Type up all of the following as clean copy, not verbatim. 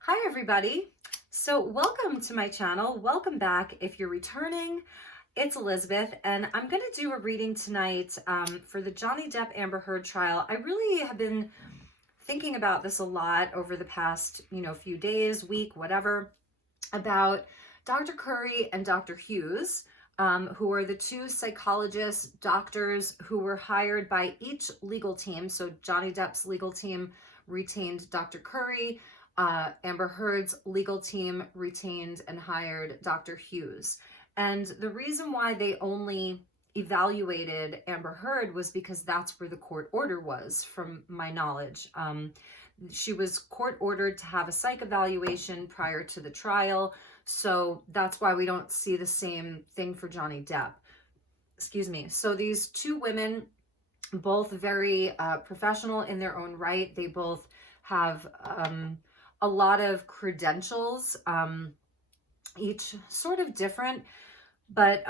Hi everybody. So welcome to my channel. Welcome back. If you're returning, it's Elizabeth and I'm going to do a reading tonight for the Johnny Depp Amber Heard trial. I really have been thinking about this a lot over the past, few days, week, whatever, about Dr. Curry and Dr. Hughes, who are the two psychologists, doctors who were hired by each legal team. So Johnny Depp's legal team retained Dr. Curry. Amber Heard's legal team retained and hired Dr. Hughes. And the reason why they only evaluated Amber Heard was because that's where the court order was, from my knowledge. She was court ordered to have a psych evaluation prior to the trial. So that's why we don't see the same thing for Johnny Depp. Excuse me. So these two women, both very professional in their own right. They both have a lot of credentials, each sort of different, but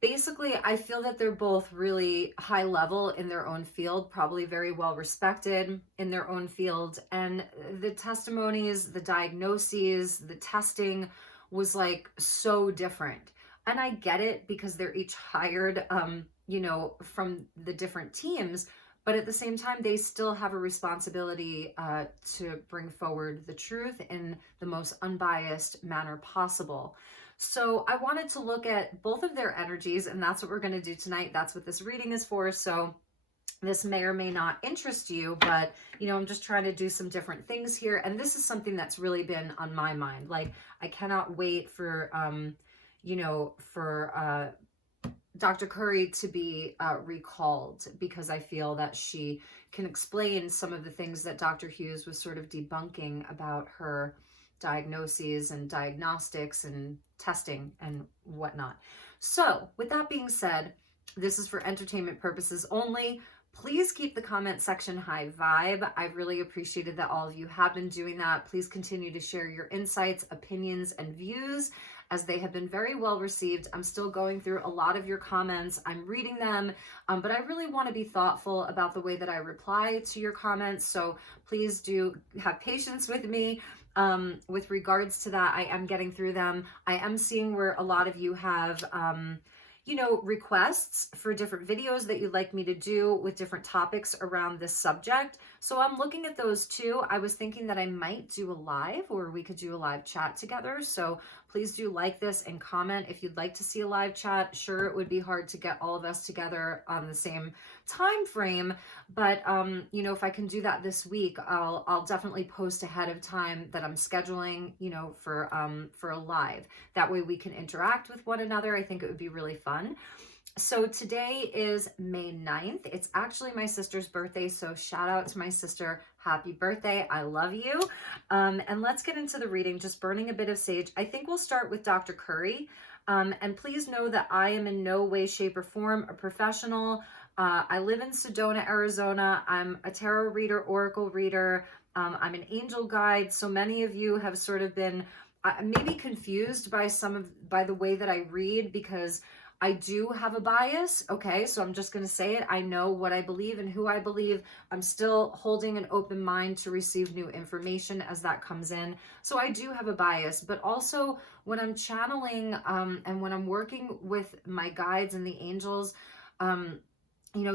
basically I feel that they're both really high level in their own field, probably very well respected in their own field. And the testimonies, the diagnoses, the testing was like so different. And I get it because they're each hired, from the different teams. But at the same time, they still have a responsibility to bring forward the truth in the most unbiased manner possible. So I wanted to look at both of their energies, and that's what we're going to do tonight. That's what this reading is for. So this may or may not interest you, but, I'm just trying to do some different things here. And this is something that's really been on my mind. Like, I cannot wait for, Dr. Curry to be recalled, because I feel that she can explain some of the things that Dr. Hughes was sort of debunking about her diagnoses and diagnostics and testing and whatnot. So with that being said, this is for entertainment purposes only. Please keep the comment section high vibe. I've really appreciated that all of you have been doing that. Please continue to share your insights, opinions, and views, as they have been very well received. I'm still going through a lot of your comments. I'm reading them, but I really want to be thoughtful about the way that I reply to your comments. So please do have patience with me. With regards to that, I am getting through them. I am seeing where a lot of you have, requests for different videos that you'd like me to do with different topics around this subject. So I'm looking at those too. I was thinking that I might do a live, or we could do a live chat together. So please do like this and comment if you'd like to see a live chat. Sure, it would be hard to get all of us together on the same time frame, but if I can do that this week, I'll definitely post ahead of time that I'm scheduling, for a live. That way we can interact with one another. I think it would be really fun. So today is May 9th. It's actually my sister's birthday, so shout out to my sister. Happy birthday. I love you. And let's get into the reading, just burning a bit of sage. I think we'll start with Dr. Curry. And please know that I am in no way, shape, or form a professional. I live in Sedona, Arizona. I'm a tarot reader, oracle reader. I'm an angel guide. So many of you have sort of been maybe confused by the way that I read, because I do have a bias. Okay, so I'm just going to say it. I know what I believe and who I believe. I'm still holding an open mind to receive new information as that comes in. So I do have a bias, but also when I'm channeling and when I'm working with my guides and the angels,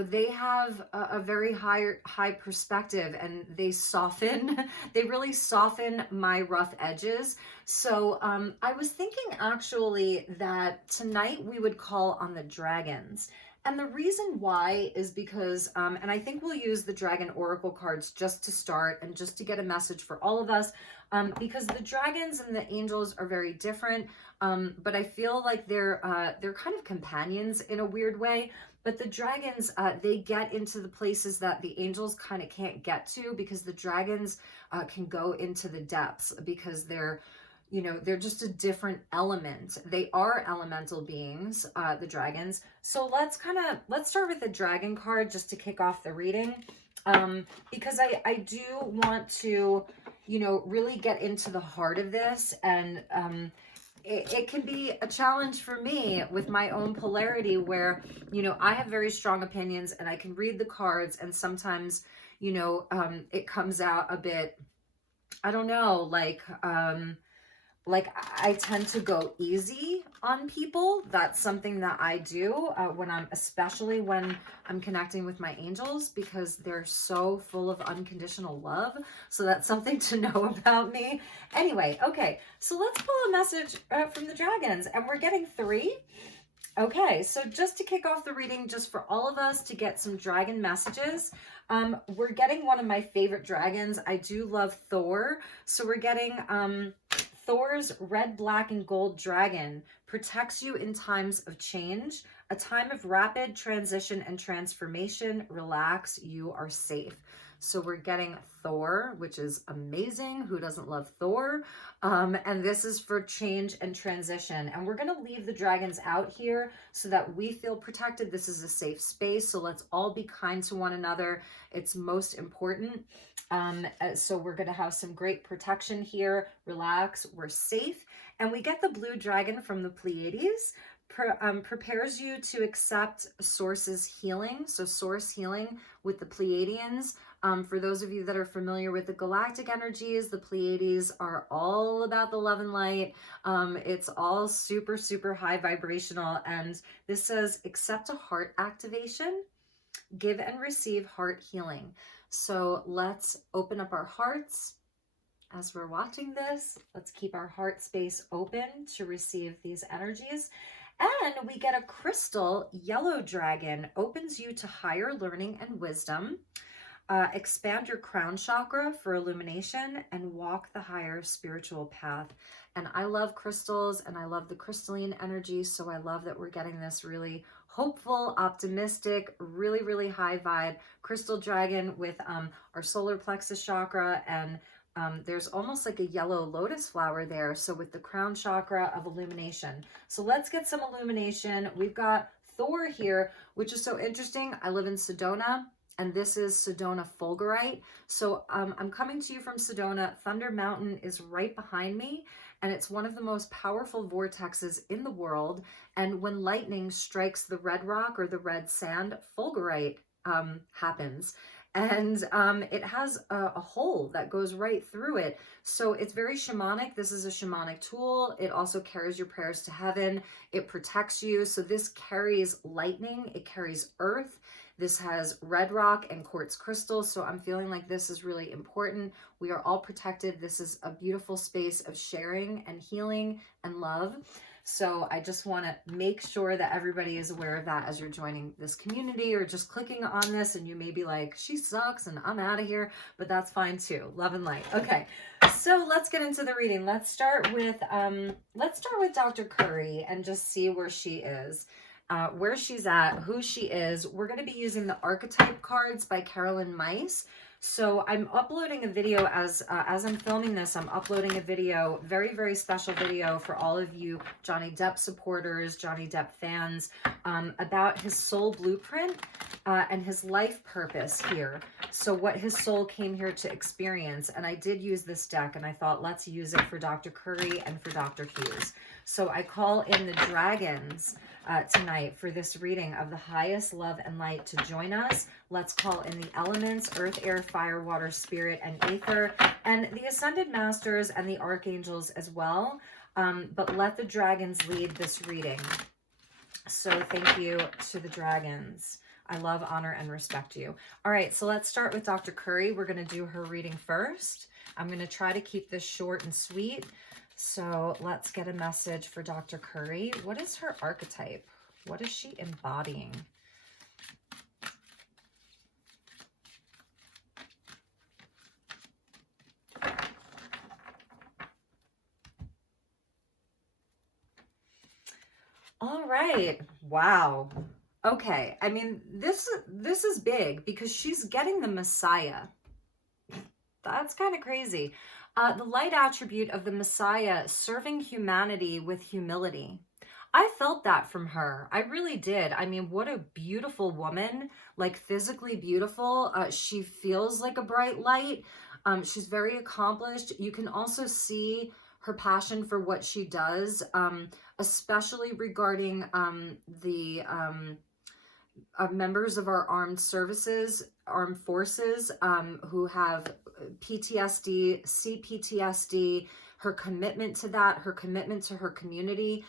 they have a very high perspective, and they really soften my rough edges. So I was thinking actually that tonight we would call on the dragons. And the reason why is because, and I think we'll use the Dragon Oracle cards just to start and just to get a message for all of us, because the dragons and the angels are very different, but I feel like they're kind of companions in a weird way. But the dragons, they get into the places that the angels kind of can't get to, because the dragons can go into the depths, because they're just a different element. They are elemental beings, the dragons. So let's start with the dragon card just to kick off the reading, because I do want to, really get into the heart of this. And it can be a challenge for me with my own polarity, where, I have very strong opinions and I can read the cards, and sometimes, it comes out a bit I don't know, like I tend to go easy on people. That's something that I do especially when I'm connecting with my angels, because they're so full of unconditional love. So that's something to know about me. Anyway, okay, so let's pull a message from the dragons, and we're getting 3. Okay, so just to kick off the reading, just for all of us to get some dragon messages, we're getting one of my favorite dragons. I do love Thor. So we're getting Thor's red, black, and gold dragon. Protects you in times of change, a time of rapid transition and transformation. Relax, you are safe. So we're getting Thor, which is amazing. Who doesn't love Thor? And this is for change and transition. And we're going to leave the dragons out here so that we feel protected. This is a safe space. So let's all be kind to one another. It's most important. So we're going to have some great protection here. Relax. We're safe. And we get the blue dragon from the Pleiades. Prepares you to accept Source's healing. So Source healing with the Pleiadians. For those of you that are familiar with the galactic energies, the Pleiades are all about the love and light. It's all super, super high vibrational. And this says, accept a heart activation, give and receive heart healing. So let's open up our hearts as we're watching this. Let's keep our heart space open to receive these energies. And we get a crystal yellow dragon, opens you to higher learning and wisdom. Expand your crown chakra for illumination and walk the higher spiritual path. And I love crystals and I love the crystalline energy. So I love that we're getting this really hopeful, optimistic, really, really high vibe crystal dragon with our solar plexus chakra. And there's almost like a yellow lotus flower there. So with the crown chakra of illumination. So let's get some illumination. We've got Thor here, which is so interesting. I live in Sedona. And this is Sedona fulgurite. So I'm coming to you from Sedona. Thunder Mountain is right behind me, and it's one of the most powerful vortexes in the world. And when lightning strikes the red rock or the red sand, fulgurite happens. And it has a hole that goes right through it. So it's very shamanic. This is a shamanic tool. It also carries your prayers to heaven. It protects you. So this carries lightning. It carries earth. This has red rock and quartz crystals, so I'm feeling like this is really important. We are all protected. This is a beautiful space of sharing and healing and love. So I just want to make sure that everybody is aware of that as you're joining this community or just clicking on this, and you may be like, she sucks and I'm out of here, but that's fine too. Love and light. Okay, so let's get into the reading. Let's start with Dr. Curry and just see where she is. Where she's at, who she is. We're going to be using the archetype cards by Carolyn Mice. So I'm uploading a video as I'm filming this. I'm uploading a video, very, very special video for all of you Johnny Depp supporters, Johnny Depp fans, about his soul blueprint and his life purpose here. So what his soul came here to experience. And I did use this deck, and I thought, let's use it for Dr. Curry and for Dr. Hughes. So I call in the dragons tonight for this reading of the highest love and light to join us. Let's call in the elements, earth, air, fire, water, spirit, and ether, and the ascended masters and the archangels as well. But let the dragons lead this reading. So thank you to the dragons. I love, honor, and respect you. All right, so let's start with Dr. Curry. We're going to do her reading first. I'm going to try to keep this short and sweet. So let's get a message for Dr. Curry. What is her archetype? What is she embodying? All right. Wow. Okay. I mean, this is big because she's getting the Messiah. That's kind of crazy. The light attribute of the Messiah, serving humanity with humility. I felt that from her. I really did. I mean, what a beautiful woman, like physically beautiful. She feels like a bright light. She's very accomplished. You can also see her passion for what she does, especially regarding members of our armed forces, who have PTSD, CPTSD, her commitment to that, her commitment to her community.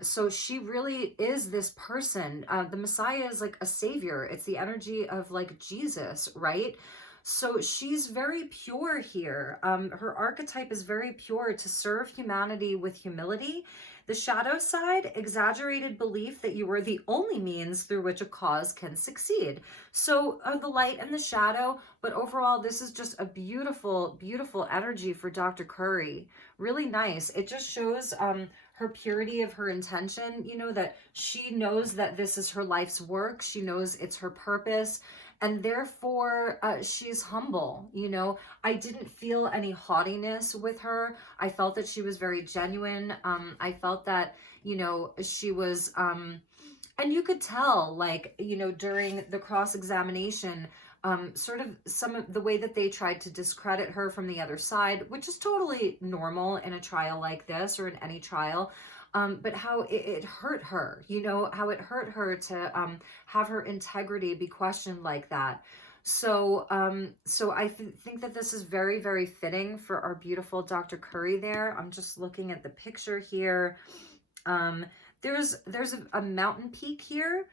So she really is this person. The Messiah is like a savior. It's the energy of like Jesus, right? So she's very pure here. Her archetype is very pure, to serve humanity with humility. The shadow side, exaggerated belief that you are the only means through which a cause can succeed. So the light and the shadow, but overall, this is just a beautiful, beautiful energy for Dr. Curry. Really nice. It just shows her purity of her intention, you know, that she knows that this is her life's work. She knows it's her purpose. And therefore, she's humble. You know, I didn't feel any haughtiness with her. I felt that she was very genuine. I felt that, you know, she was, and you could tell, like, you know, during the cross-examination, sort of some of the way that they tried to discredit her from the other side, which is totally normal in a trial like this or in any trial. But how it hurt her, you know, how it hurt her to have her integrity be questioned like that. So, so I think that this is very, very fitting for our beautiful Dr. Curry there. I'm just looking at the picture here. There's a mountain peak here.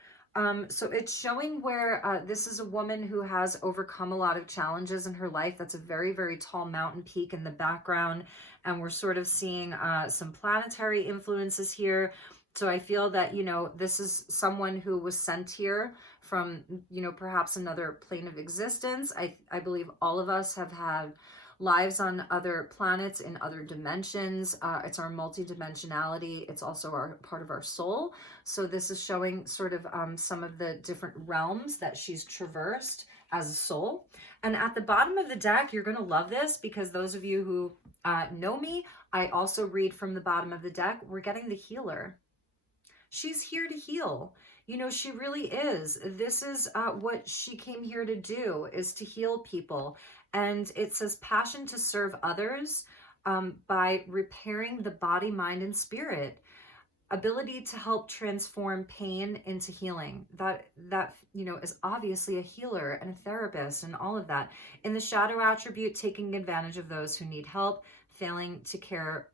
So it's showing where this is a woman who has overcome a lot of challenges in her life. That's a very, very tall mountain peak in the background. And we're sort of seeing some planetary influences here. So I feel that, you know, this is someone who was sent here from, you know, perhaps another plane of existence. I believe all of us have had lives on other planets in other dimensions. It's our multidimensionality. It's also our part of our soul. So this is showing sort of some of the different realms that she's traversed as a soul. And at the bottom of the deck, you're going to love this, because those of you who know me, I also read from the bottom of the deck. We're getting the healer. She's here to heal. You know, she really is. This is what she came here to do, is to heal people. And it says passion to serve others by repairing the body, mind, and spirit. Ability to help transform pain into healing. That you know, is obviously a healer and a therapist and all of that. In the shadow attribute, taking advantage of those who need help, failing to care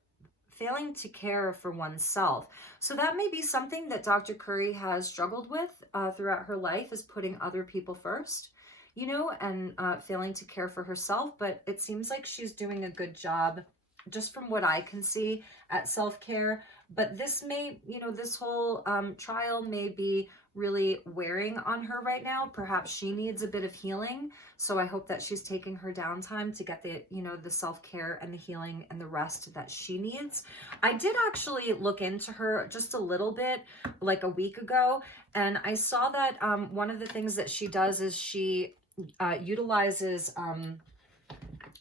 for oneself. So that may be something that Dr. Curry has struggled with throughout her life, is putting other people first, you know, and failing to care for herself. But it seems like she's doing a good job, just from what I can see, at self-care. But this may, you know, this whole trial may be really wearing on her right now. Perhaps she needs a bit of healing. So I hope that she's taking her downtime to get the, you know, the self-care and the healing and the rest that she needs. I did actually look into her just a little bit, like a week ago, and I saw that one of the things that she does is she utilizes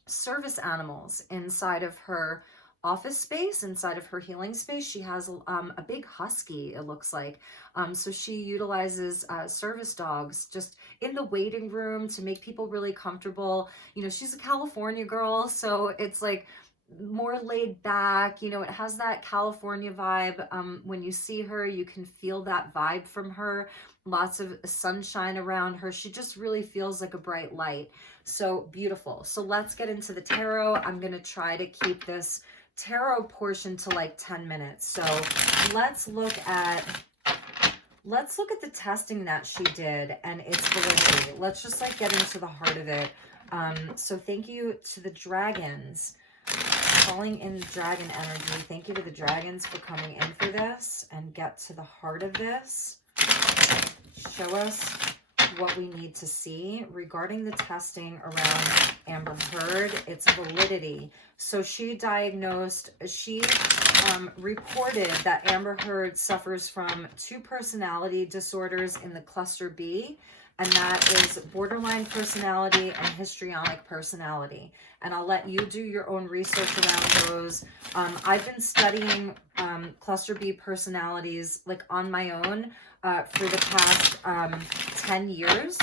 service animals inside of her office space, inside of her healing space. She has a big husky, it looks like. So she utilizes service dogs just in the waiting room to make people really comfortable. You know, she's a California girl, so it's like more laid back. You know, it has that California vibe. When you see her, you can feel that vibe from her. Lots of sunshine around her. She just really feels like a bright light. So beautiful. So let's get into the tarot. I'm going to try to keep this tarot portion to like 10 minutes. So let's look at the testing that she did and its validity. Let's just like get into the heart of it. So thank you to the dragons, calling in dragon energy. Thank you to the dragons for coming in for this, and get to the heart of this. Show us what we need to see regarding the testing around Amber Heard, its validity. So she reported that Amber Heard suffers from 2 personality disorders in the cluster B, and that is borderline personality and histrionic personality. And I'll let you do your own research around those. I've been studying cluster B personalities like on my own for the past 10 years,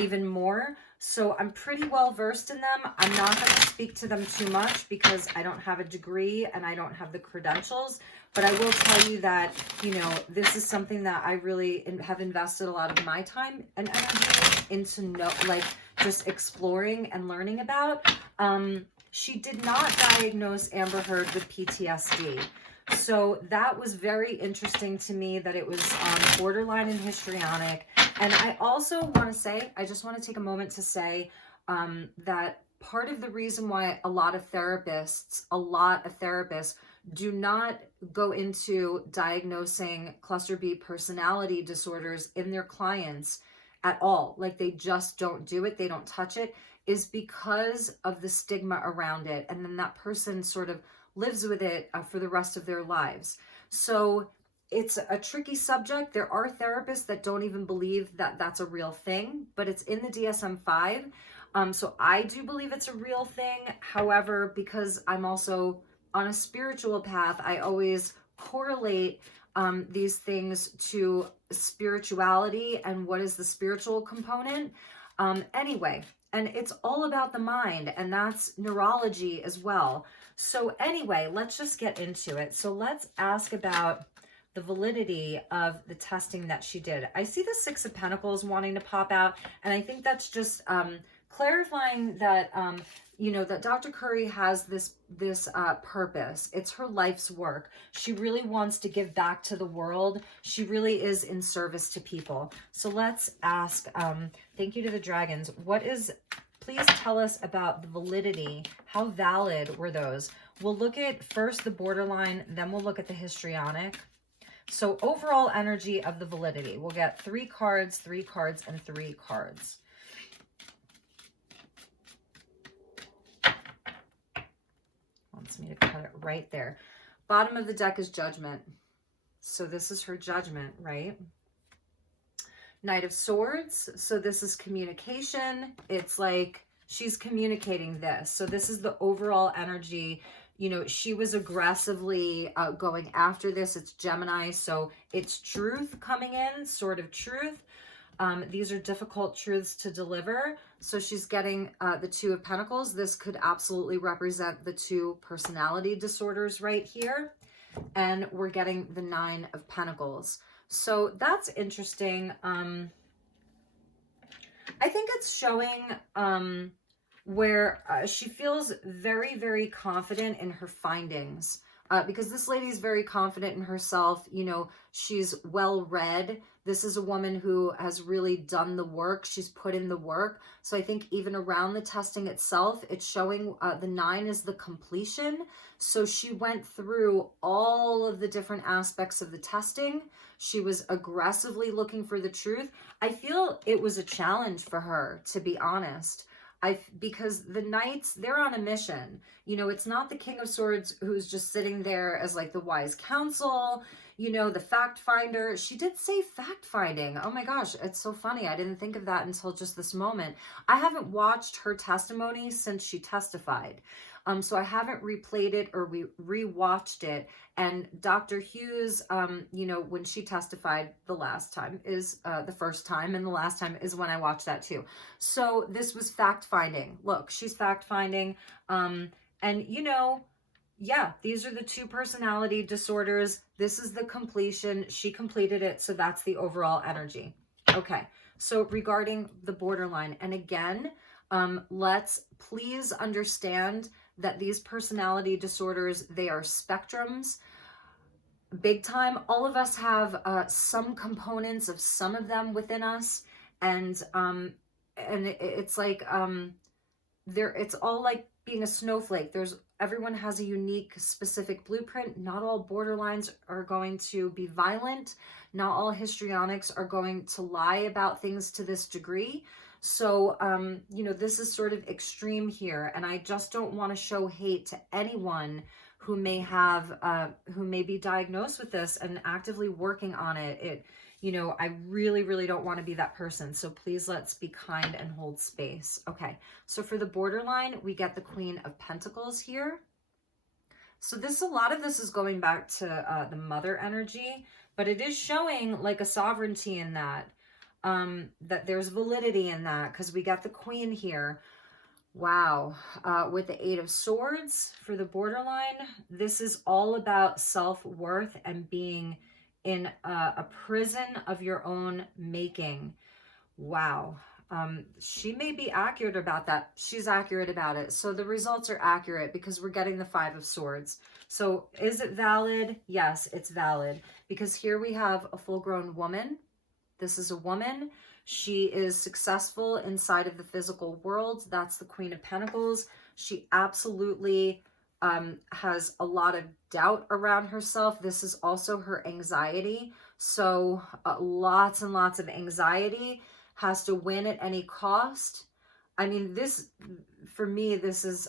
even more. So I'm pretty well versed in them. I'm not going to speak to them too much because I don't have a degree and I don't have the credentials. But I will tell you that, you know, this is something that I really have invested a lot of my time and energy into, like just exploring and learning about. She did not diagnose Amber Heard with PTSD. So that was very interesting to me, that it was borderline and histrionic. And I also want to say, I just want to take a moment to say that part of the reason why a lot of therapists do not go into diagnosing cluster B personality disorders in their clients at all, like they just don't do it, they don't touch it, is because of the stigma around it. And then that person sort of lives with it for the rest of their lives. So it's a tricky subject. There are therapists that don't even believe that that's a real thing, but it's in the DSM-5. So I do believe it's a real thing. However, because I'm also on a spiritual path, I always correlate these things to spirituality and what is the spiritual component. Anyway, and it's all about the mind, and that's neurology as well. So anyway, let's just get into it. So let's ask about the validity of the testing that she did. I see the Six of Pentacles wanting to pop out, and I think that's just clarifying that, you know, that Dr. Curry has this purpose. It's her life's work. She really wants to give back to the world. She really is in service to people. So let's ask, thank you to the dragons. Please tell us about the validity. How valid were those? We'll look at first the borderline, then we'll look at the histrionic. So overall energy of the validity. We'll get 3 cards, 3 cards, and 3 cards. Wants me to cut it right there. Bottom of the deck is Judgment. So this is her judgment, right? Knight of Swords. So this is communication. It's like she's communicating this. So this is the overall energy. You know, she was aggressively going after this. It's Gemini. So it's truth coming in, sort of truth. These are difficult truths to deliver. So she's getting the Two of Pentacles. This could absolutely represent the 2 personality disorders right here. And we're getting the 9 of Pentacles. So that's interesting. I think it's showing where she feels very, very confident in her findings. Because this lady is very confident in herself. You know, she's well read. This is a woman who has really done the work. She's put in the work. So I think even around the testing itself, it's showing the 9 is the completion. So she went through all of the different aspects of the testing. She was aggressively looking for the truth. I feel it was a challenge for her, to be honest. Because the knights, they're on a mission. You know, it's not the King of Swords who's just sitting there as like the wise counsel, you know, the fact finder. She did say fact finding. Oh my gosh, it's so funny. I didn't think of that until just this moment. I haven't watched her testimony since she testified. So I haven't replayed it or rewatched it. And Dr. Hughes, you know, when she testified the last time is the first time, and the last time is when I watched that too. So this was fact finding. Look, she's fact finding. And you know, yeah, these are the 2 personality disorders. This is the completion. She completed it. So that's the overall energy. Okay. So regarding the borderline, and again, let's please understand that these personality disorders, they are spectrums, big time. All of us have some components of some of them within us, and it's like it's all like being a snowflake. Everyone has a unique, specific blueprint. Not all borderlines are going to be violent. Not all histrionics are going to lie about things to this degree. So, you know, this is sort of extreme here, and I just don't want to show hate to anyone who may be diagnosed with this and actively working on it. You know, I really, really don't want to be that person. So please, let's be kind and hold space. Okay. So for the borderline, we get the Queen of Pentacles here. So a lot of this is going back to the mother energy, but it is showing like a sovereignty in that. that there's validity in that, because we got the Queen here. Wow. With the Eight of Swords for the borderline, this is all about self-worth and being in a prison of your own making. Wow. She may be accurate about that. She's accurate about it. So the results are accurate because we're getting the Five of Swords. So is it valid? Yes, it's valid, because here we have a full-grown woman. This is a woman. She is successful inside of the physical world. That's the Queen of Pentacles. She absolutely has a lot of doubt around herself. This is also her anxiety. So lots and lots of anxiety, has to win at any cost. I mean, this, for me, this is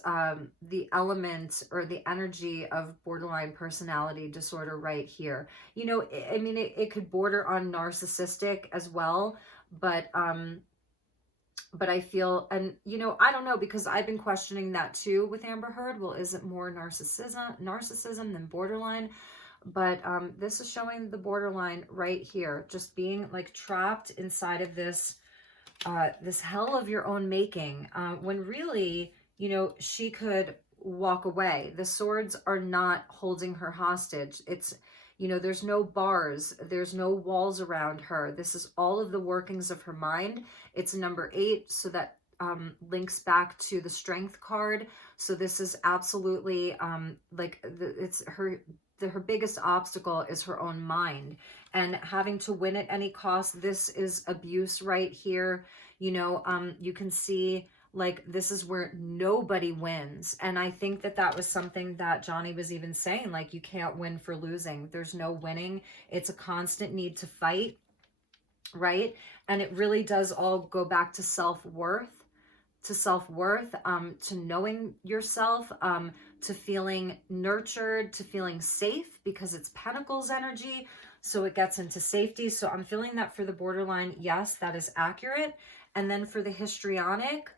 the element or the energy of borderline personality disorder right here. You know, I mean, it could border on narcissistic as well, but I feel, and you know, I don't know, because I've been questioning that too with Amber Heard. Well, is it more narcissism than borderline? But this is showing the borderline right here, just being like trapped inside of this this hell of your own making, when really, you know, she could walk away. The swords are not holding her hostage. It's, you know, there's no bars, there's no walls around her. This is all of the workings of her mind. It's number 8, so that links back to the Strength card. So this is absolutely it's her, her biggest obstacle is her own mind, and having to win at any cost. This is abuse right here. You know, you can see, like, this is where nobody wins. And I think that that was something that Johnny was even saying, like, you can't win for losing. There's no winning. It's a constant need to fight, right? And it really does all go back to self-worth, to knowing yourself, to feeling nurtured, to feeling safe, because it's Pentacles energy. So it gets into safety. So I'm feeling that for the borderline. Yes, that is accurate. And then for the histrionic,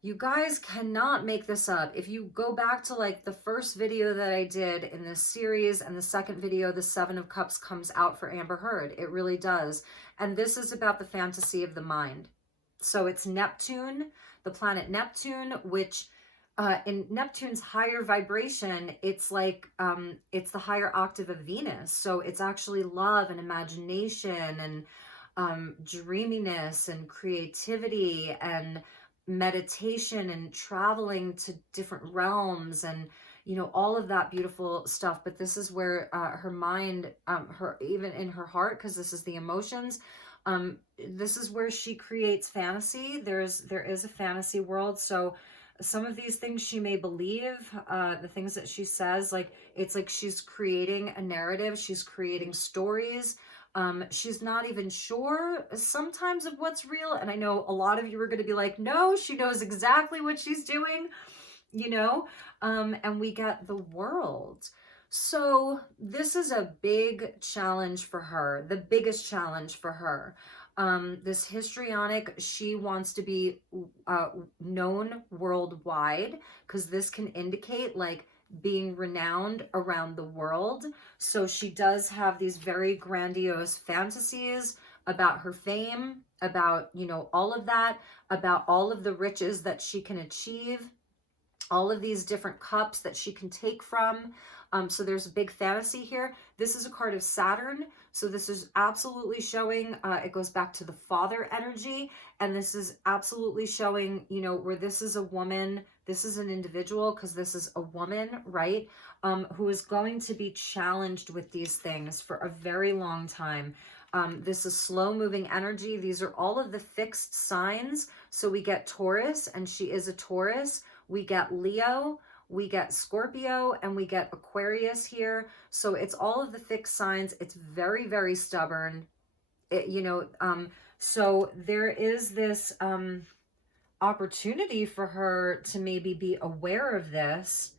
you guys cannot make this up. If you go back to like the first video that I did in this series and the second video, the Seven of Cups comes out for Amber Heard. It really does. And this is about the fantasy of the mind. So it's Neptune, the planet Neptune, which in Neptune's higher vibration, it's like, it's the higher octave of Venus. So it's actually love and imagination and dreaminess and creativity and meditation and traveling to different realms and, you know, all of that beautiful stuff. But this is where her mind, her, even in her heart, because this is the emotions, this is where she creates fantasy. There is a fantasy world. So some of these things she may believe, the things that she says, like, it's like she's creating a narrative, she's creating stories. She's not even sure sometimes of what's real. And I know a lot of you are going to be like, no, she knows exactly what she's doing, you know, and we get the World. So this is a big challenge for her, the biggest challenge for her. This histrionic, she wants to be known worldwide, because this can indicate like being renowned around the world. So she does have these very grandiose fantasies about her fame, about, you know, all of that, about all of the riches that she can achieve, all of these different cups that she can take from. So there's a big fantasy here. This is a card of Saturn. So this is absolutely showing, it goes back to the father energy. And this is absolutely showing, you know, where this is a woman, this is an individual, because this is a woman, right? Who is going to be challenged with these things for a very long time. This is slow moving energy. These are all of the fixed signs. So we get Taurus, and she is a Taurus. We get Leo, we get Scorpio, and we get Aquarius here. So it's all of the fixed signs. It's very, very stubborn. You know, so there is this opportunity for her to maybe be aware of this.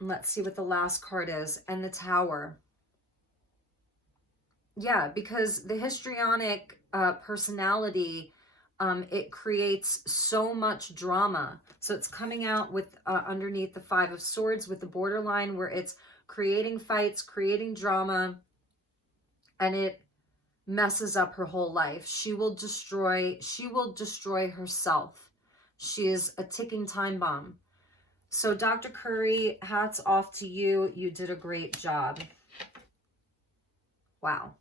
Let's see what the last card is. And the Tower. Yeah, because the histrionic personality, it creates so much drama. So it's coming out with underneath the Five of Swords with the borderline, where it's creating fights, creating drama, and it messes up her whole life. She will destroy herself. She is a ticking time bomb. So Dr. Curry, hats off to you. You did a great job. Wow.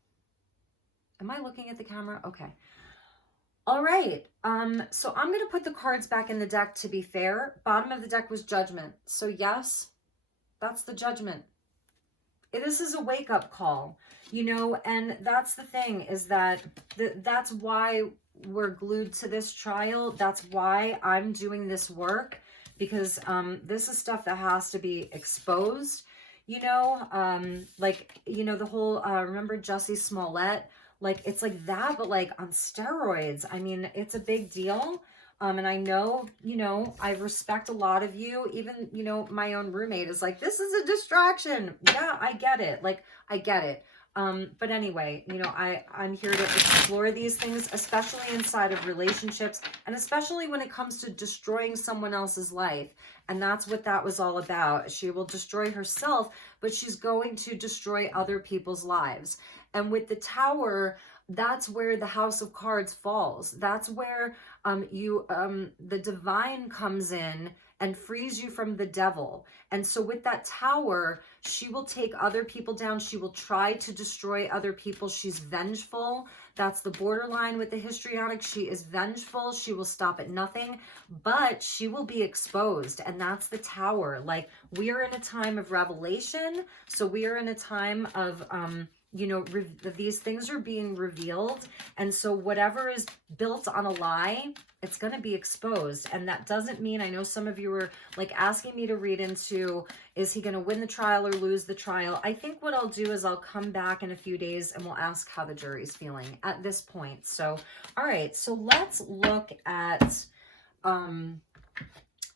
Am I looking at the camera? Okay. All right. So I'm going to put the cards back in the deck to be fair. Bottom of the deck was Judgment. So yes, that's the Judgment. This is a wake-up call, you know, and that's the thing, is that that's why we're glued to this trial. That's why I'm doing this work, because this is stuff that has to be exposed, you know, like, you know, the whole, remember Jussie Smollett? Like, it's like that, but like on steroids. I mean, it's a big deal. And I know, you know, I respect a lot of you. Even, you know, my own roommate is like, this is a distraction. Yeah, I get it. Like, I get it. But anyway, you know, I'm here to explore these things, especially inside of relationships, and especially when it comes to destroying someone else's life. And that's what that was all about. She will destroy herself, but she's going to destroy other people's lives. And with the Tower, that's where the House of Cards falls. That's where the divine comes in and frees you from the devil. And so with that Tower, she will take other people down. She will try to destroy other people. She's vengeful. That's the borderline with the histrionic. She is vengeful. She will stop at nothing, but she will be exposed. And that's the Tower. Like, we are in a time of revelation. So we are in a time of, you know, these things are being revealed. And so whatever is built on a lie, it's going to be exposed. And that doesn't mean, I know some of you were like asking me to read into, is he going to win the trial or lose the trial? I think what I'll do is I'll come back in a few days and we'll ask how the jury's feeling at this point. So, all right, so let's look at,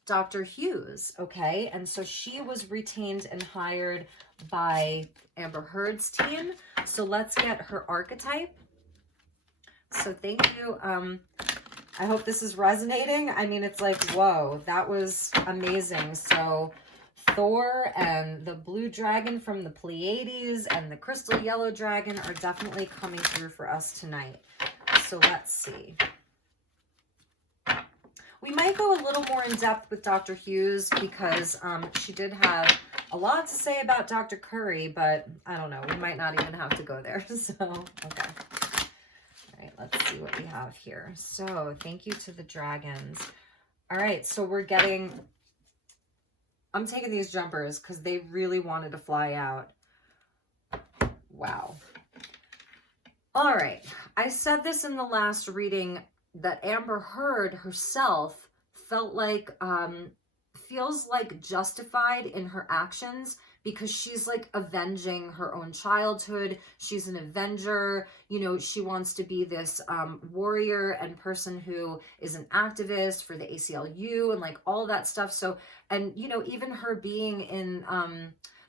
Dr. Hughes, okay? And so she was retained and hired by Amber Heard's team. So let's get her archetype. So thank you. I hope this is resonating. I mean, it's like, whoa, that was amazing. So Thor and the blue dragon from the Pleiades and the crystal yellow dragon are definitely coming through for us tonight. So let's see. We might go a little more in depth with Dr. Hughes because she did have a lot to say about Dr. Curry, but I don't know. We might not even have to go there. So, okay. All right, let's see what we have here. So, thank you to the dragons. All right, so we're getting... I'm taking these jumpers because they really wanted to fly out. Wow. All right. I said this in the last reading that Amber Heard herself felt like, feels like justified in her actions because she's like avenging her own childhood. She's an avenger. You know, she wants to be this warrior and person who is an activist for the ACLU and like all that stuff. So, and, you know, even her being in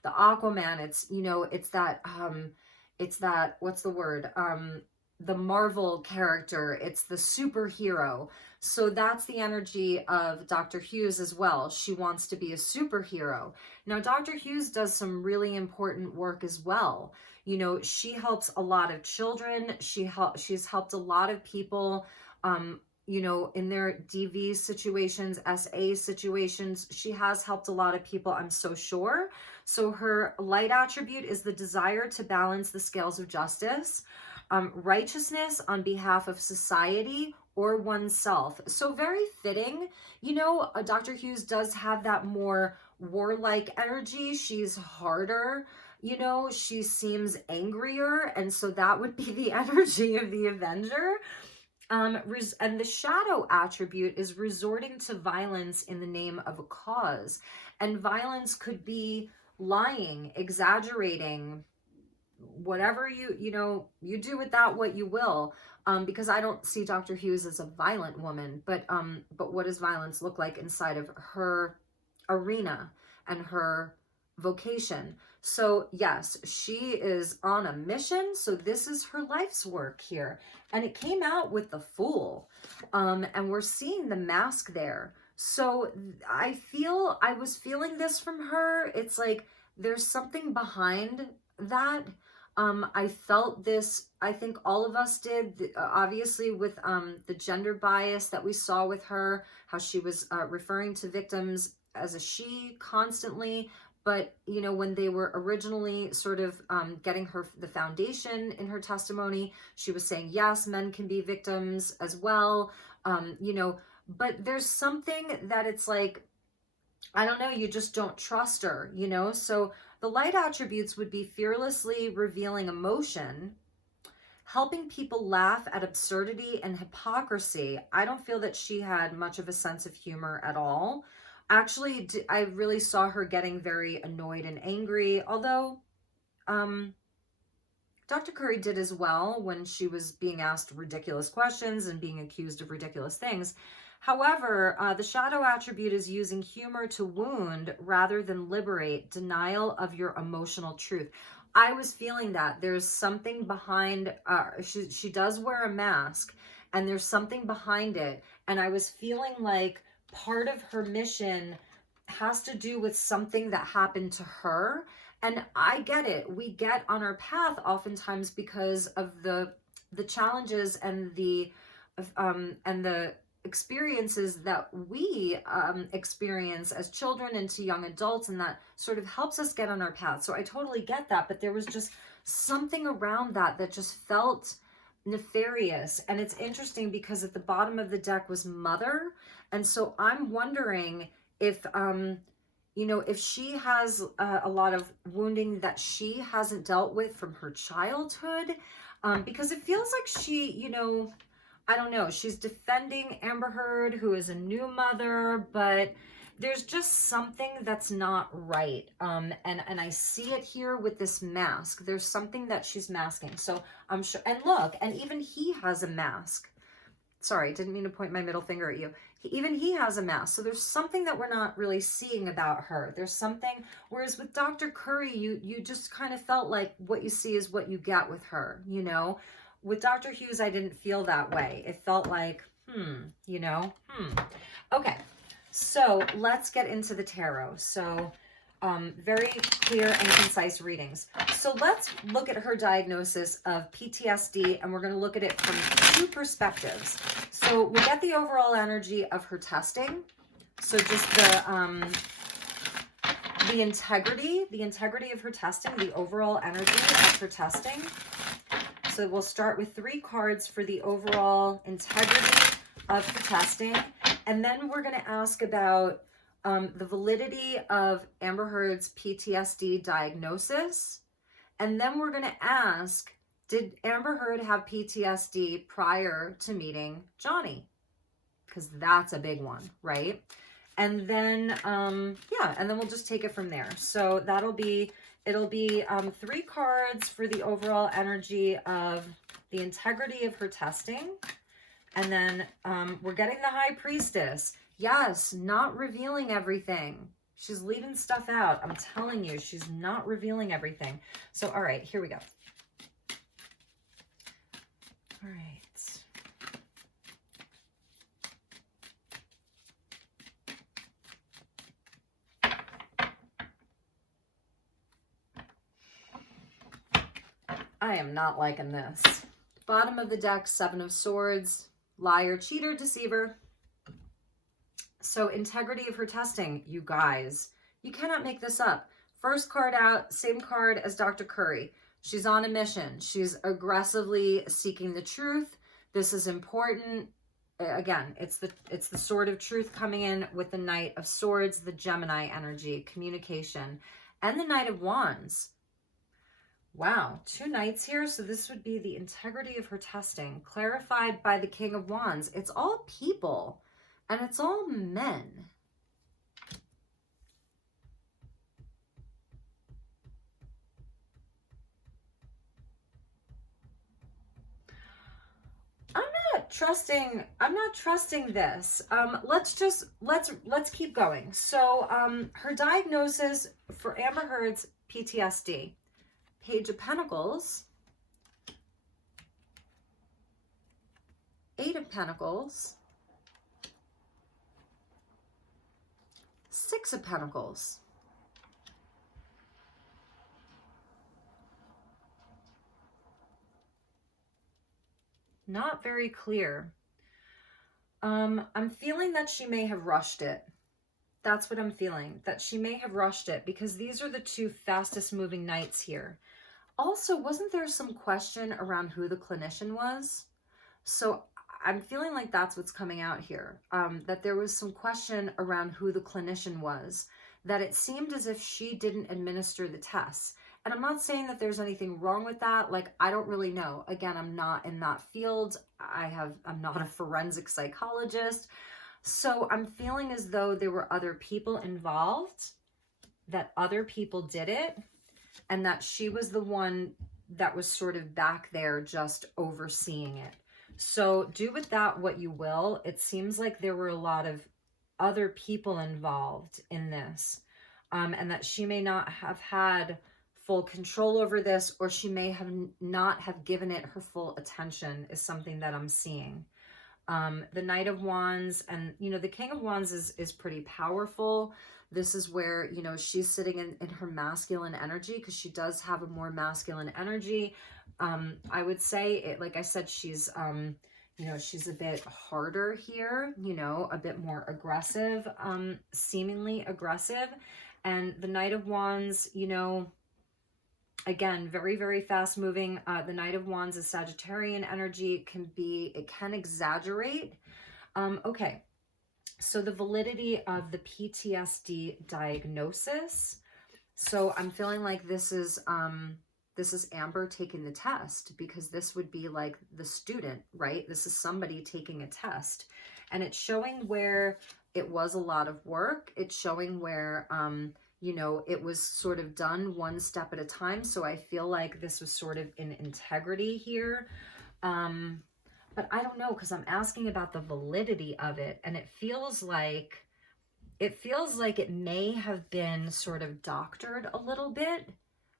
the Aquaman, it's, you know, it's that, what's the word? The Marvel character, it's the superhero. So that's the energy of Dr. Hughes as well. She wants to be a superhero. Now, Dr. Hughes does some really important work as well. You know, she helps a lot of children. She's helped a lot of people, you know, in their DV situations, SA situations. She has helped a lot of people, I'm so sure. So her light attribute is the desire to balance the scales of justice. Righteousness on behalf of society or oneself. So very fitting. You know, Dr. Hughes does have that more warlike energy. She's harder, you know, she seems angrier. And so that would be the energy of the Avenger. And the shadow attribute is resorting to violence in the name of a cause. And violence could be lying, exaggerating, whatever you know, you do with that what you will, because I don't see Dr. Hughes as a violent woman, but what does violence look like inside of her arena and her vocation? So yes, she is on a mission. So this is her life's work here, and it came out with the Fool, and we're seeing the mask there. So I was feeling this from her. It's like there's something behind that. I felt this, I think all of us did, obviously with the gender bias that we saw with her, how she was referring to victims as a she constantly. But, you know, when they were originally sort of getting her the foundation in her testimony, she was saying, yes, men can be victims as well, you know, but there's something that it's like, I don't know, you just don't trust her, you know? So the light attributes would be fearlessly revealing emotion, helping people laugh at absurdity and hypocrisy. I don't feel that she had much of a sense of humor at all. Actually, I really saw her getting very annoyed and angry, although Dr. Curry did as well when she was being asked ridiculous questions and being accused of ridiculous things. However, the shadow attribute is using humor to wound rather than liberate, denial of your emotional truth. I was feeling that there's something behind, she does wear a mask, and there's something behind it. And I was feeling like part of her mission has to do with something that happened to her. And I get it. We get on our path oftentimes because of the challenges and the experiences that we experience as children and to young adults, and that sort of helps us get on our path. So I totally get that, but there was just something around that that just felt nefarious. And it's interesting because at the bottom of the deck was mother, and so I'm wondering if you know, if she has a lot of wounding that she hasn't dealt with from her childhood, because it feels like she, you know, I don't know, she's defending Amber Heard, who is a new mother, but there's just something that's not right. And I see it here with this mask. There's something that she's masking. So I'm sure, and look, and even he has a mask. Sorry, didn't mean to point my middle finger at you. Even he has a mask. So there's something that we're not really seeing about her. There's something, whereas with Dr. Curry, you just kind of felt like what you see is what you get with her, you know? With Dr. Hughes, I didn't feel that way. It felt like, you know, Okay, so let's get into the tarot. So very clear and concise readings. So let's look at her diagnosis of PTSD, and we're going to look at it from two perspectives. So we get the overall energy of her testing. So just the integrity of her testing, the overall energy of her testing. So we'll start with 3 cards for the overall integrity of the testing. And then we're going to ask about the validity of Amber Heard's PTSD diagnosis. And then we're going to ask, did Amber Heard have PTSD prior to meeting Johnny? Because that's a big one, right? And then, yeah, and then we'll just take it from there. So it'll be 3 cards for the overall energy of the integrity of her testing. And then we're getting the High Priestess. Yes, not revealing everything. She's leaving stuff out. I'm telling you, she's not revealing everything. So, all right, here we go. All right. I am not liking this. Bottom of the deck, 7 of Swords, liar, cheater, deceiver. So integrity of her testing, you guys, you cannot make this up. First card out, same card as Dr. Curry. She's on a mission. She's aggressively seeking the truth. This is important. Again, it's the sword of truth coming in with the Knight of Swords, the Gemini energy, communication, and the Knight of Wands. Wow, 2 knights here. So this would be the integrity of her testing, clarified by the King of Wands. It's all people, and it's all men. I'm not trusting this. Let's keep going. So her diagnosis for Amber Heard's PTSD. Page of Pentacles, 8 of Pentacles, 6 of Pentacles, Not very clear. I'm feeling that she may have rushed it. That's what I'm feeling, that she may have rushed it, because these are the two fastest moving knights here. Also, wasn't there some question around who the clinician was? So I'm feeling like that's what's coming out here, that there was some question around who the clinician was, that it seemed as if she didn't administer the tests. And I'm not saying that there's anything wrong with that. Like, I don't really know. Again, I'm not in that field. I'm not a forensic psychologist. So I'm feeling as though there were other people involved, that other people did it, and that she was the one that was sort of back there just overseeing it. So do with that what you will. It seems like there were a lot of other people involved in this, and that she may not have had full control over this, or she may have not have given it her full attention, is something that I'm seeing. The Knight of Wands and, you know, the King of Wands is pretty powerful. This is where, you know, she's sitting in her masculine energy, because she does have a more masculine energy. I would say it, like I said, she's, you know, she's a bit harder here, you know, a bit more aggressive, seemingly aggressive. And the Knight of Wands, you know, again, very, very fast moving. The Knight of Wands is Sagittarian energy. It can exaggerate. Okay. So the validity of the PTSD diagnosis. So I'm feeling like this is Amber taking the test, because this would be like the student, right? This is somebody taking a test, and it's showing where it was a lot of work. It's showing where, you know, it was sort of done one step at a time. So I feel like this was sort of in integrity here. But I don't know, because I'm asking about the validity of it, and it feels like it may have been sort of doctored a little bit,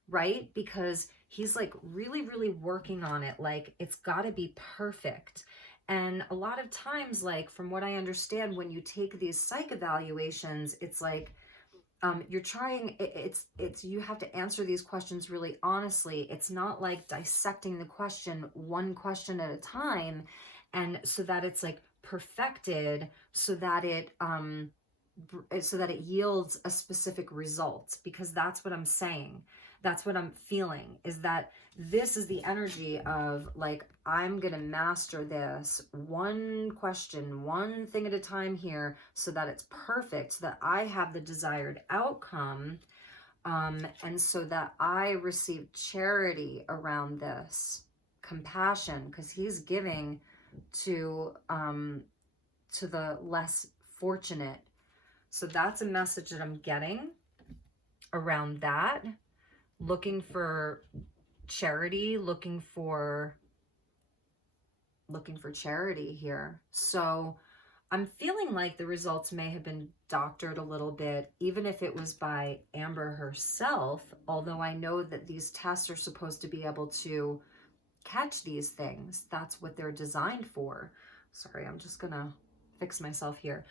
right? Because he's like really, really working on it. Like, it's got to be perfect. And a lot of times, like, from what I understand, when you take these psych evaluations, it's like, you're trying, you have to answer these questions really honestly. It's not like dissecting the question, one question at a time, and so that it's like perfected, so that it yields a specific result, because that's what I'm saying. That's what I'm feeling, is that this is the energy of like, I'm going to master this one question, one thing at a time here, so that it's perfect, so that I have the desired outcome, and so that I receive charity around this, compassion, because he's giving to the less fortunate. So that's a message that I'm getting around that. Looking for charity, looking for charity here. So I'm feeling like the results may have been doctored a little bit, even if it was by Amber herself, although I know that these tests are supposed to be able to catch these things. That's what they're designed for. Sorry, I'm just gonna fix myself here.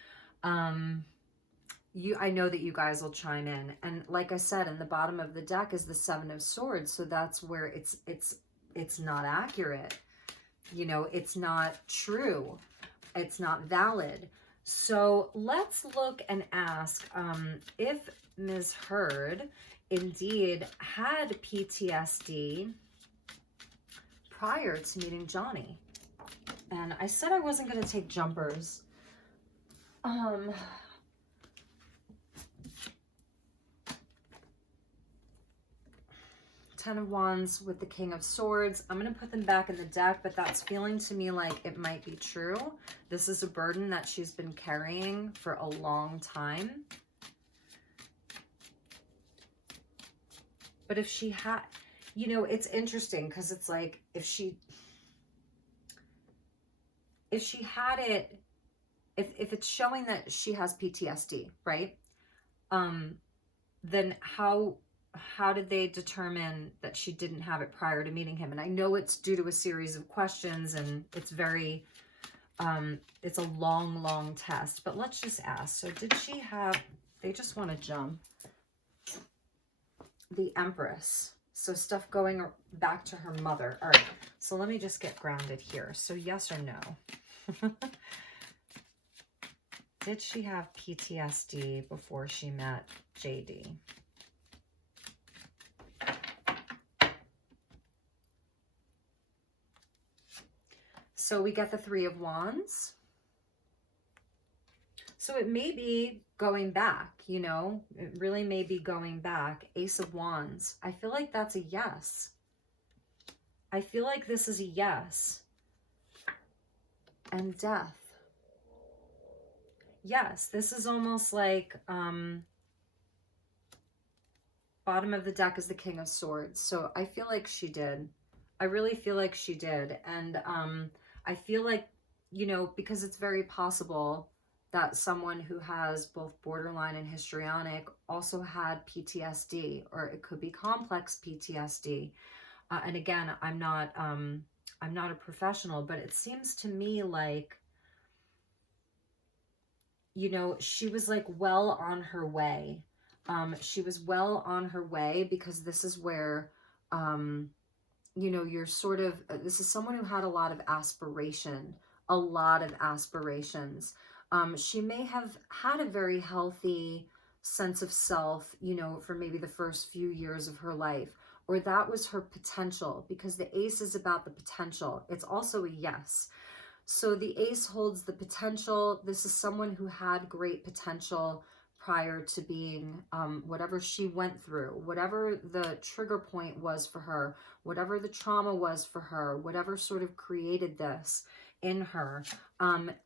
I know that you guys will chime in, and like I said, in the bottom of the deck is the Seven of Swords, so that's where it's not accurate, you know, it's not true, it's not valid. So let's look and ask if Ms. Heard indeed had PTSD prior to meeting Johnny. And I said I wasn't going to take jumpers. 10 of Wands with the King of Swords. I'm going to put them back in the deck, but that's feeling to me like it might be true. This is a burden that she's been carrying for a long time. But if she had, you know, it's interesting, because it's like, if she had it, if it's showing that she has PTSD, right? Then how did they determine that she didn't have it prior to meeting him? And I know it's due to a series of questions, and it's very, it's a long test, but let's just ask. So did she have, they just want to jump. The Empress. So stuff going back to her mother. All right, so let me just get grounded here. So yes or no? Did she have PTSD before she met JD? So we get the Three of Wands. So it may be going back, you know, it really may be going back. Ace of Wands. I feel like that's a yes. I feel like this is a yes. And Death. Yes, this is almost like, bottom of the deck is the King of Swords. So I feel like she did. I really feel like she did. And I feel like, you know, because it's very possible that someone who has both borderline and histrionic also had PTSD, or it could be complex PTSD. And again, I'm not a professional, but it seems to me like, you know, she was like well on her way. She was well on her way, because this is where, you know, you're sort of, this is someone who had a lot of aspiration, a lot of aspirations. She may have had a very healthy sense of self, you know, for maybe the first few years of her life, or that was her potential, because the ace is about the potential. It's also a yes. So the ace holds the potential. This is someone who had great potential prior to being, whatever she went through, whatever the trigger point was for her, whatever the trauma was for her, whatever sort of created this in her.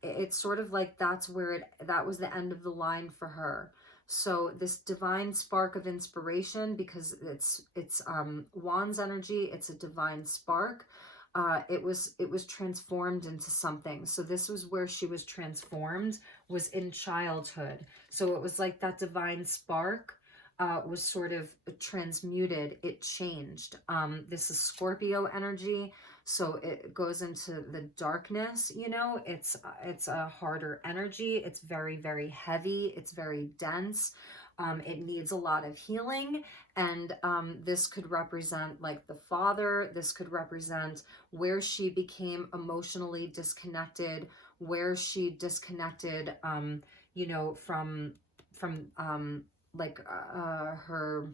It's sort of like that's where that was the end of the line for her. So this divine spark of inspiration, because it's Wands energy, it's a divine spark. It was transformed into something. So this was where she was transformed, was in childhood. So it was like that divine spark was sort of transmuted. It changed. This is Scorpio energy. So it goes into the darkness, you know, it's a harder energy. It's very, very heavy. It's very dense. It needs a lot of healing. And this could represent like the father. This could represent where she became emotionally disconnected, where she disconnected, you know, from like her,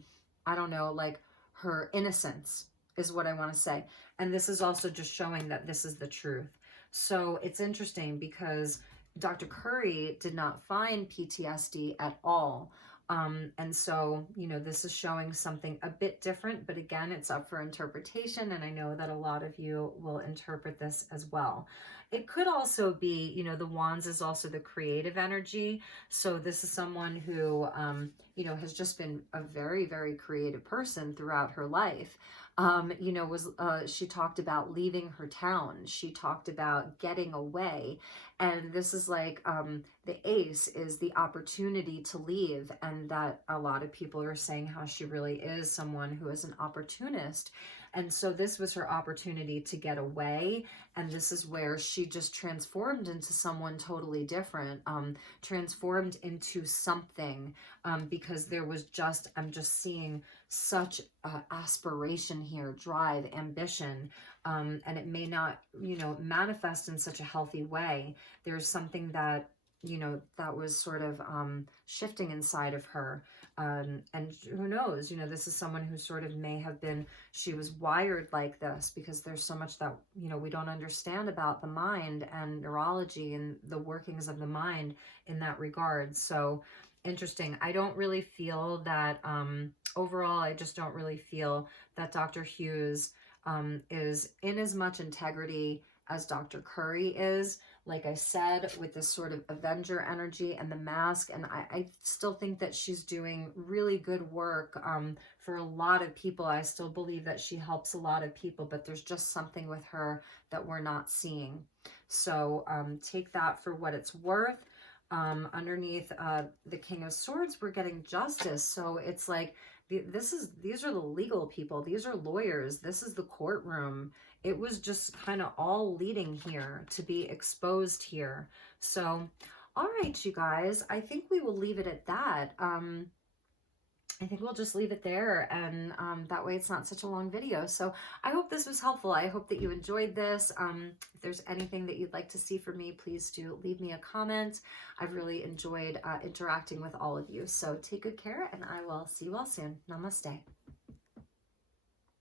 I don't know, like her innocence is what I want to say. And this is also just showing that this is the truth. So it's interesting because Dr. Curry did not find PTSD at all. And so, you know, this is showing something a bit different, but again, it's up for interpretation. And I know that a lot of you will interpret this as well. It could also be, you know, the Wands is also the creative energy. So this is someone who, you know, has just been a very, very creative person throughout her life. You know, she talked about leaving her town. She talked about getting away. And this is like, the ace is the opportunity to leave. And that a lot of people are saying how she really is someone who is an opportunist. And so this was her opportunity to get away. And this is where she just transformed into someone totally different, transformed into something, because there was just, I'm just seeing such aspiration here, drive, ambition, and it may not, you know, manifest in such a healthy way. There's something that, you know, that was sort of shifting inside of her. And who knows, you know, this is someone who sort of may have been, she was wired like this, because there's so much that, you know, we don't understand about the mind and neurology and the workings of the mind in that regard. So interesting. I don't really feel that, overall, I just don't really feel that Dr. Hughes is in as much integrity as Dr. Curry is. Like I said, with this sort of Avenger energy and the mask, and I still think that she's doing really good work for a lot of people. I still believe that she helps a lot of people, but there's just something with her that we're not seeing. So take that for what it's worth. Underneath the King of Swords, we're getting justice. So it's like, these are the legal people. These are lawyers. This is the courtroom. It was just kind of all leading here to be exposed here. So, all right, you guys, I think we will leave it at that. I think we'll just leave it there, and that way it's not such a long video. So I hope this was helpful. I hope that you enjoyed this. If there's anything that you'd like to see from me, please do leave me a comment. I've really enjoyed interacting with all of you. So take good care, and I will see you all soon. Namaste.